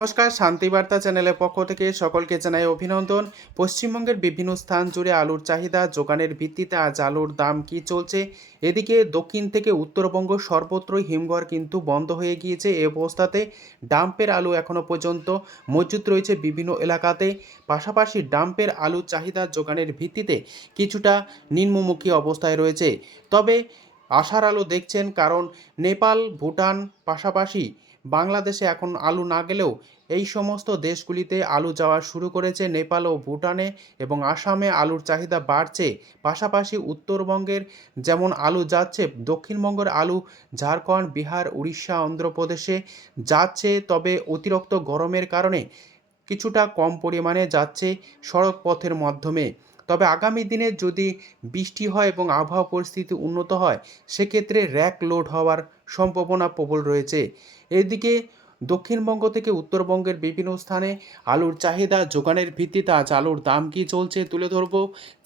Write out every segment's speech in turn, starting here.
নমস্কার, শান্তিবার্তা চ্যানেলের পক্ষ থেকে সকলকে জানাই অভিনন্দন। পশ্চিমবঙ্গের বিভিন্ন স্থান জুড়ে আলুর চাহিদা যোগানের ভিত্তিতে আজ আলুর দাম কি চলছে। এদিকে দক্ষিণ থেকে উত্তরবঙ্গ সর্বত্রই হিমঘর কিন্তু বন্ধ হয়ে গিয়েছে। এ অবস্থাতে ডাম্পের আলু এখনও পর্যন্ত মজুত রয়েছে বিভিন্ন এলাকাতে। পাশাপাশি ডাম্পের আলুর চাহিদা যোগানের ভিত্তিতে কিছুটা নিম্নমুখী অবস্থায় রয়েছে। তবে আশার আলো দেখছেন, কারণ নেপাল, ভুটান, পাশাপাশি বাংলাদেশে এখন আলু না গেলেও এই সমস্ত দেশগুলিতে আলু যাওয়া শুরু করেছে। নেপাল ও ভুটানে এবং আসামে আলুর চাহিদা বাড়ছে। পাশাপাশি উত্তরবঙ্গের যেমন আলু যাচ্ছে, দক্ষিণবঙ্গের আলু ঝাড়খণ্ড, বিহার, উড়িষ্যা, অন্ধ্রপ্রদেশে যাচ্ছে। তবে অতিরিক্ত গরমের কারণে কিছুটা কম পরিমাণে যাচ্ছে সড়ক পথের মাধ্যমে। তবে আগামী দিনে যদি বৃষ্টি হয় এবং আবহাওয়া পরিস্থিতি উন্নত হয়, সেক্ষেত্রে র্যাক লোড হওয়ার সম্ভাবনা প্রবল রয়েছে। এদিকে দক্ষিণবঙ্গ থেকে উত্তরবঙ্গের বিভিন্ন স্থানে আলুর চাহিদা যোগানের ভিত্তিতে আজ আলুর দাম কী চলছে তুলে ধরব।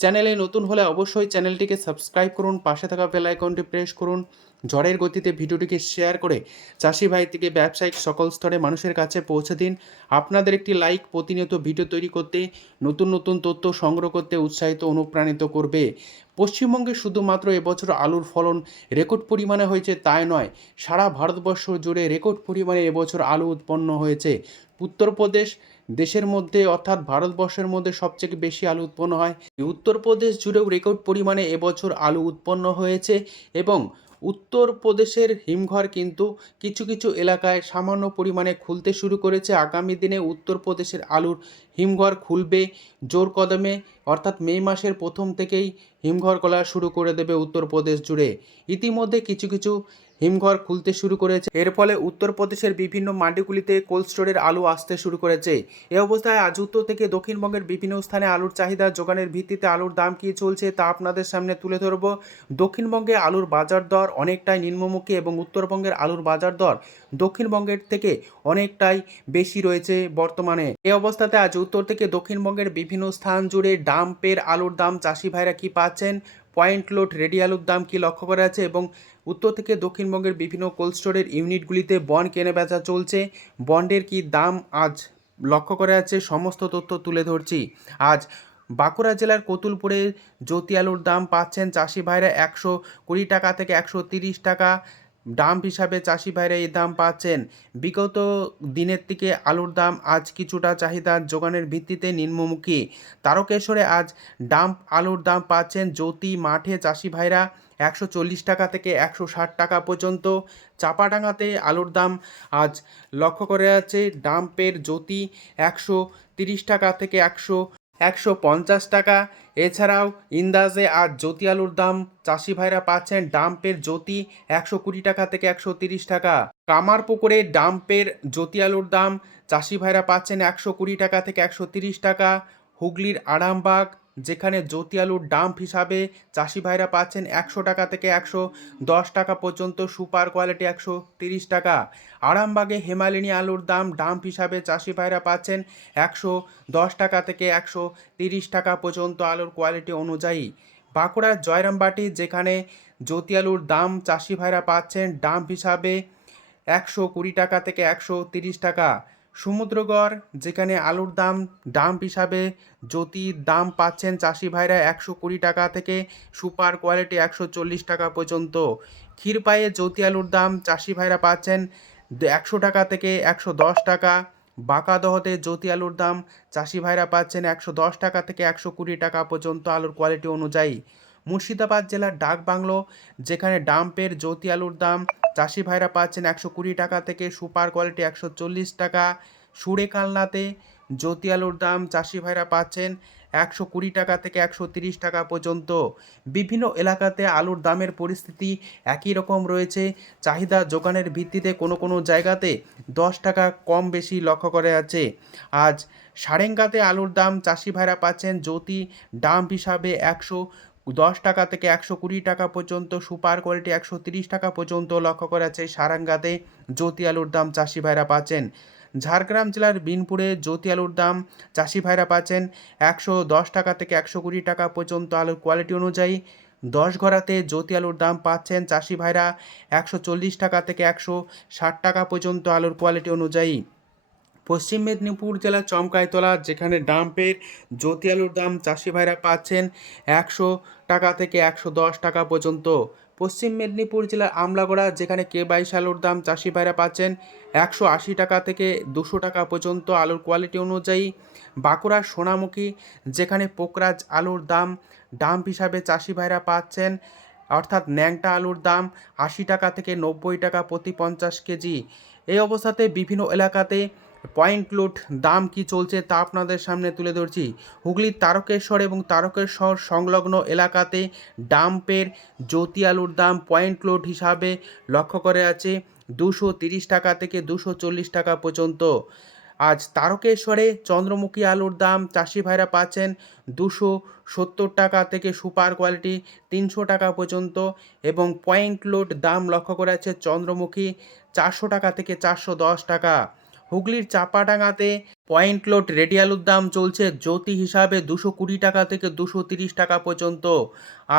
চ্যানেলে নতুন হলে অবশ্যই চ্যানেলটিকে সাবস্ক্রাইব করুন, পাশে থাকা বেল আইকনটি প্রেস করুন। ঝড়ের গতিতে ভিডিওটিকে শেয়ার করে চাষি ভাই থেকে ব্যবসায়িক সকল স্তরে মানুষের কাছে পৌঁছে দিন। আপনাদের একটি লাইক প্রতিনিয়ত ভিডিও তৈরি করতে, নতুন নতুন তথ্য সংগ্রহ করতে উৎসাহিত অনুপ্রাণিত করবে। পশ্চিমবঙ্গে শুধুমাত্র এবছর আলুর ফলন রেকর্ড পরিমাণে হয়েছে তাই নয়, সারা ভারতবর্ষ জুড়ে রেকর্ড পরিমাণে এবছর আলু উৎপন্ন হয়েছে। উত্তরপ্রদেশ দেশের মধ্যে অর্থাৎ ভারতবর্ষের মধ্যে সবচেয়ে বেশি আলু উৎপন্ন হয়। উত্তরপ্রদেশ জুড়েও রেকর্ড পরিমাণে এবছর আলু উৎপন্ন হয়েছে এবং উত্তরপ্রদেশের হিমঘর কিন্তু কিছু কিছু এলাকায় সামান্য পরিমাণে খুলতে শুরু করেছে। আগামী দিনে উত্তরপ্রদেশের আলুর হিমঘর খুলবে জোর কদমে, অর্থাৎ মে মাসের প্রথম থেকেই হিমঘর খোলা শুরু করে দেবে উত্তরপ্রদেশ জুড়ে। ইতিমধ্যে কিছু কিছু হিমঘর খুলতে শুরু করেছে। এর ফলে উত্তরপ্রদেশের বিভিন্ন মান্ডিগুলিতে কোল্ড স্টোরের আলু আসতে শুরু করেছে। এ অবস্থায় আজ উত্তর থেকে দক্ষিণবঙ্গের বিভিন্ন স্থানে আলুর চাহিদা যোগানের ভিত্তিতে আলুর দাম কী চলছে তা আপনাদের সামনে তুলে ধরব। দক্ষিণবঙ্গে আলুর বাজার দর অনেকটাই নিম্নমুখী এবং উত্তরবঙ্গের আলুর বাজার দর দক্ষিণবঙ্গের থেকে অনেকটাই বেশি রয়েছে বর্তমানে। এই অবস্থাতে আজ উত্তর থেকে দক্ষিণবঙ্গের বিভিন্ন স্থান জুড়ে ডাম্পের আলুর দাম চাষি ভাইরা কী পাচ্ছেন, পয়েন্ট লোড রেডি আলুর দাম কী লক্ষ্য করা যাচ্ছে এবং উত্তর থেকে দক্ষিণবঙ্গের বিভিন্ন কোল্ড স্টোরের ইউনিটগুলিতে বন্ড কেনা বেচা চলছে, বন্ডের কী দাম আজ লক্ষ্য করা যাচ্ছে, সমস্ত তথ্য তুলে ধরছি। আজ বাঁকুড়া জেলার কতুলপুরে জ্যোতি আলুর দাম পাচ্ছেন চাষি ভাইরা 120 টাকা থেকে 130 টাকা। ডাম্প হিসাবে চাষি ভাইরা এই দাম পাচ্ছেন। বিগত দিনের থেকে আলুর দাম আজ কিছুটা চাহিদা যোগানের ভিত্তিতে নিম্নমুখী। তারকেশ্বরে আজ ডাম্প আলুর দাম পাচ্ছেন জ্যোতি মাঠে চাষি ভাইরা 140 টাকা থেকে 160 টাকা পর্যন্ত। চাপাডাঙ্গাতে আলুর দাম আজ লক্ষ্য করা যাচ্ছে ডাম্পের জ্যোতি 130 টাকা থেকে 150 টাকা। এছাড়াও ইন্দাজে আজ জ্যোতি আলুর দাম চাষি ভাইরা পাচ্ছেন ডাম্পের জ্যোতি 120 টাকা থেকে 130 টাকা। কামারপুকুরে ডাম্পের জ্যোতি আলুর দাম চাষি ভাইরা পাচ্ছেন 120 টাকা থেকে 130 টাকা। হুগলির আরামবাগ, যেখানে জ্যোতি আলুর ডাম্প হিসাবে চাষি ভাইরা পাচ্ছেন 100 টাকা থেকে 110 টাকা পর্যন্ত, সুপার কোয়ালিটি 130 টাকা। আরামবাগে হেমালিনী আলুর দাম ডাম্প হিসাবে চাষি ভাইরা পাচ্ছেন 110 টাকা থেকে 130 টাকা পর্যন্ত আলুর কোয়ালিটি অনুযায়ী। বাঁকুড়ার জয়রামবাটি, যেখানে জ্যোতি আলুর দাম চাষি ভাইরা পাচ্ছেন ডাম্প হিসাবে 120 টাকা থেকে 130 টাকা। সমুদ্রগড়, যেখানে আলুর দাম ডাম্প হিসাবে জ্যোতির দাম পাচ্ছেন চাষি ভাইরা 120 টাকা থেকে সুপার কোয়ালিটি 140 টাকা পর্যন্ত। ক্ষীরপায়ে জ্যোতি আলুর দাম চাষি ভাইরা পাচ্ছেন 100 টাকা থেকে 110 টাকা। বাঁকাদহতে জ্যোতি আলুর দাম চাষি ভাইরা পাচ্ছেন 110 টাকা থেকে 120 টাকা পর্যন্ত আলুর কোয়ালিটি অনুযায়ী। মুর্শিদাবাদ জেলার ডাকবাংলো, যেখানে ডাম্পের জ্যোতি আলুর দাম চাষি ভাইরা পাচ্ছেন 120 টাকা থেকে সুপার কোয়ালিটি 140 টাকা। সুরেকালনাতে জ্যোতি আলুর দাম চাষি ভাইরা পাচ্ছেন 120 টাকা থেকে 130 টাকা পর্যন্ত। বিভিন্ন এলাকাতে আলুর দামের পরিস্থিতি একই রকম রয়েছে। চাহিদা যোগানের ভিত্তিতে কোনো কোনো জায়গাতে 10 টাকা কম বেশি লক্ষ্য করা যাচ্ছে। আজ সারেঙ্গাতে আলুর দাম চাষি ভাইরা পাচ্ছেন জ্যোতি ডাম্প হিসাবে 110 টাকা থেকে 120 টাকা পর্যন্ত, সুপার কোয়ালিটি 130 টাকা পর্যন্ত লক্ষ্য করা যাচ্ছে। সারাঙ্গাতে জ্যোতি আলুর দাম চাষি ভাইরা পাচ্ছেন। ঝাড়গ্রাম জেলার বিনপুরে জ্যোতি আলুর দাম চাষি ভাইরা পাচ্ছেন 110 টাকা থেকে 120 টাকা পর্যন্ত আলুর কোয়ালিটি অনুযায়ী। 10ঘরাতে জ্যোতি আলুর দাম পাচ্ছেন চাষি ভাইরা 140 টাকা থেকে 160 টাকা পর্যন্ত আলুর কোয়ালিটি অনুযায়ী। পশ্চিম মেদিনীপুর জেলার চমকাইতলা, যেখানে ডাম্পের জ্যোতি আলুর দাম চাষি ভাইরা পাচ্ছেন 100 টাকা থেকে 110 টাকা পর্যন্ত। পশ্চিম মেদিনীপুর জেলার আমলাগড়া, যেখানে কে 22 আলুর দাম চাষি ভাইরা পাচ্ছেন 180 টাকা থেকে 200 টাকা পর্যন্ত আলুর কোয়ালিটি অনুযায়ী। বাঁকুড়ার সোনামুখী, যেখানে পোকরাজ আলুর দাম ডাম্প হিসাবে চাষি ভাইরা পাচ্ছেন, অর্থাৎ ন্যাংটা আলুর দাম 80 টাকা থেকে 90 টাকা প্রতি 50 কেজি। এই অবস্থাতে বিভিন্ন এলাকাতে পয়েন্ট লোড দাম কি চলছে তা আপনাদের সামনে তুলে ধরছি। হুগলির তারকেশ্বর এবং তারকেশ্বর সংলগ্ন এলাকাতে ডাম্পের জ্যোতি আলুর দাম পয়েন্ট লোড হিসাবে লক্ষ্য করে আছে 230 টাকা থেকে 240 টাকা পর্যন্ত। আজ তারকেশ্বরে চন্দ্রমুখী আলুর দাম চাষি ভাইরা পাচ্ছেন 270 টাকা থেকে সুপার কোয়ালিটি 300 টাকা পর্যন্ত, এবং পয়েন্ট লোড দাম লক্ষ্য করা যাচ্ছে চন্দ্রমুখী 400 টাকা থেকে 410 টাকা। হুগলির চাপাডাঙ্গাতে পয়েন্ট লোড রেডি আলুর দাম চলছে জ্যোতি হিসাবে 220 টাকা থেকে 230 টাকা পর্যন্ত।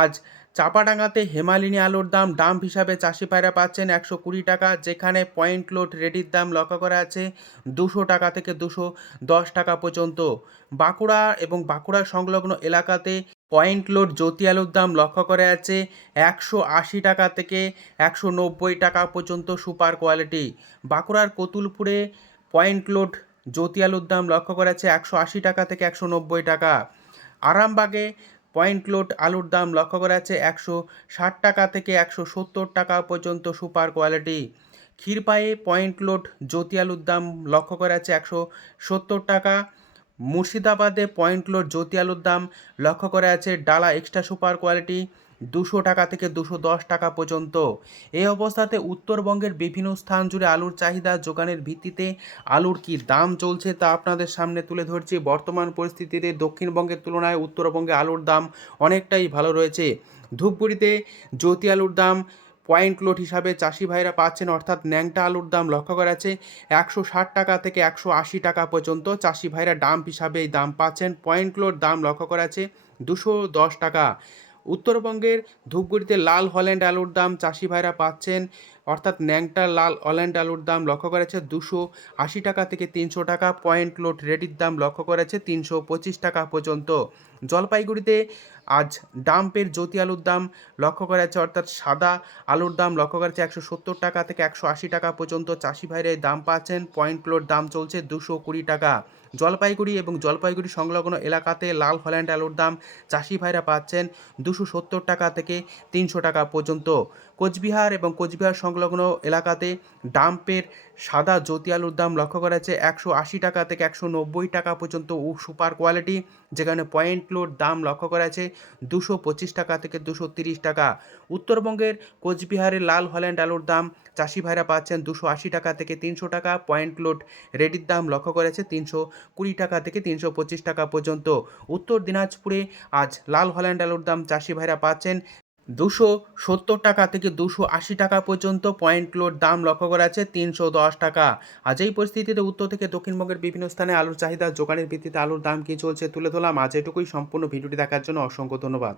আজ চাপাডাঙ্গাতে হেমালিনী আলুর দাম ডাম্প হিসাবে চাষি ভাইরা পাচ্ছেন 120 টাকা, যেখানে পয়েন্ট লোড রেডির দাম লক্ষ্য করা আছে 200 টাকা থেকে 210 টাকা পর্যন্ত। বাঁকুড়া এবং বাঁকুড়া সংলগ্ন এলাকাতে পয়েন্ট লোড জ্যোতি আলুর দাম লক্ষ্য করা আছে 180 টাকা থেকে 190 টাকা পর্যন্ত সুপার কোয়ালিটি। বাঁকুড়ার কতুলপুরে পয়েন্ট লোড জ্যোতি আলুর দাম লক্ষ্য করা আছে 180 টাকা থেকে 190 টাকা। আরামবাগে পয়েন্ট লোড আলুর দাম লক্ষ্য করা আছে 160 টাকা থেকে 170 টাকা পর্যন্ত সুপার কোয়ালিটি। ক্ষীরপায়ে পয়েন্ট লোড জ্যোতি আলুর দাম লক্ষ্য করা আছে 170 টাকা। মুর্শিদাবাদে পয়েন্ট লোড জ্যোতি আলুর দাম লক্ষ্য করা আছে ডালা এক্সট্রা সুপার কোয়ালিটি 200 টাকা থেকে 210 টাকা পর্যন্ত। এই অবস্থাতে উত্তরবঙ্গের বিভিন্ন স্থান জুড়ে আলুর চাহিদা যোগানের ভিত্তিতে আলুর কি দাম চলছে তা আপনাদের সামনে তুলে ধরছি। বর্তমান পরিস্থিতিতে দক্ষিণবঙ্গের তুলনায় উত্তরবঙ্গে আলুর দাম অনেকটাই ভালো রয়েছে। ধূপগুড়িতে জ্যোতি আলুর দাম পয়েন্ট লোড হিসাবে চাষি ভাইরা পাচ্ছেন, অর্থাৎ ন্যাংটা আলুর দাম লক্ষ্য করা আছে 160 টাকা থেকে 180 টাকা পর্যন্ত। চাষি ভাইরা ডাম্প হিসাবে এই দাম পাচ্ছেন। পয়েন্ট লোড দাম লক্ষ্য করা আছে 210 টাকা। উত্তরবঙ্গের ধূপগুড়িতে লাল হল্যান্ড আলুর দাম চাষি ভাইরা পাচ্ছেন, অর্থাৎ ন্যাংটা লাল হল্যান্ড আলুর দাম লক্ষ্য করেছে 280 টাকা থেকে 300 টাকা। পয়েন্ট লোড রেডির দাম লক্ষ্য করেছে 325 টাকা পর্যন্ত। জলপাইগুড়িতে আজ ডাম্পের জ্যোতি আলুর দাম লক্ষ্য করা যাচ্ছে, অর্থাৎ সাদা আলুর দাম লক্ষ্য করা যাচ্ছে 170 টাকা থেকে 180 টাকা পর্যন্ত। চাষি ভাইরা এই দাম পাচ্ছেন। পয়েন্ট লোড দাম চলছে 220 টাকা। জলপাইগুড়ি এবং জলপাইগুড়ি সংলগ্ন এলাকাতে লাল হল্যান্ড আলুর দাম চাষি ভাইরা পাচ্ছেন 270 টাকা থেকে 300 টাকা পর্যন্ত। কোচবিহার এবং কোচবিহার সংলগ্ন এলাকাতে ডাম্পের সাদা জ্যোতি আলুর দাম লক্ষ্য করা যাচ্ছে 180 টাকা থেকে 190 টাকা পর্যন্ত সুপার কোয়ালিটি, যেখানে পয়েন্ট লোড দাম লক্ষ্য করা আছে 225 টাকা থেকে 230 টাকা। উত্তরবঙ্গের কোচবিহারের লাল হল্যান্ড আলুর দাম চাষি ভাইরা পাচ্ছেন 280 টাকা থেকে 300 টাকা। পয়েন্ট লোড রেডির দাম লক্ষ্য করেছে 320 টাকা থেকে 325 টাকা পর্যন্ত। উত্তর দিনাজপুরে আজ লাল হল্যান্ড আলুর দাম চাষি ভাইরা পাচ্ছেন 270 টাকা থেকে 280 টাকা পর্যন্ত। পয়েন্ট লোড দাম লক্ষ্য করা আছে 310 টাকা। আজ এই পরিস্থিতিতে উত্তর থেকে দক্ষিণবঙ্গের বিভিন্ন স্থানে আলুর চাহিদা যোগানের ভিত্তিতে আলুর দাম কী চলছে তুলে ধরলাম। আজ এটুকুই। সম্পূর্ণ ভিডিওটি দেখার জন্য অসংখ্য ধন্যবাদ।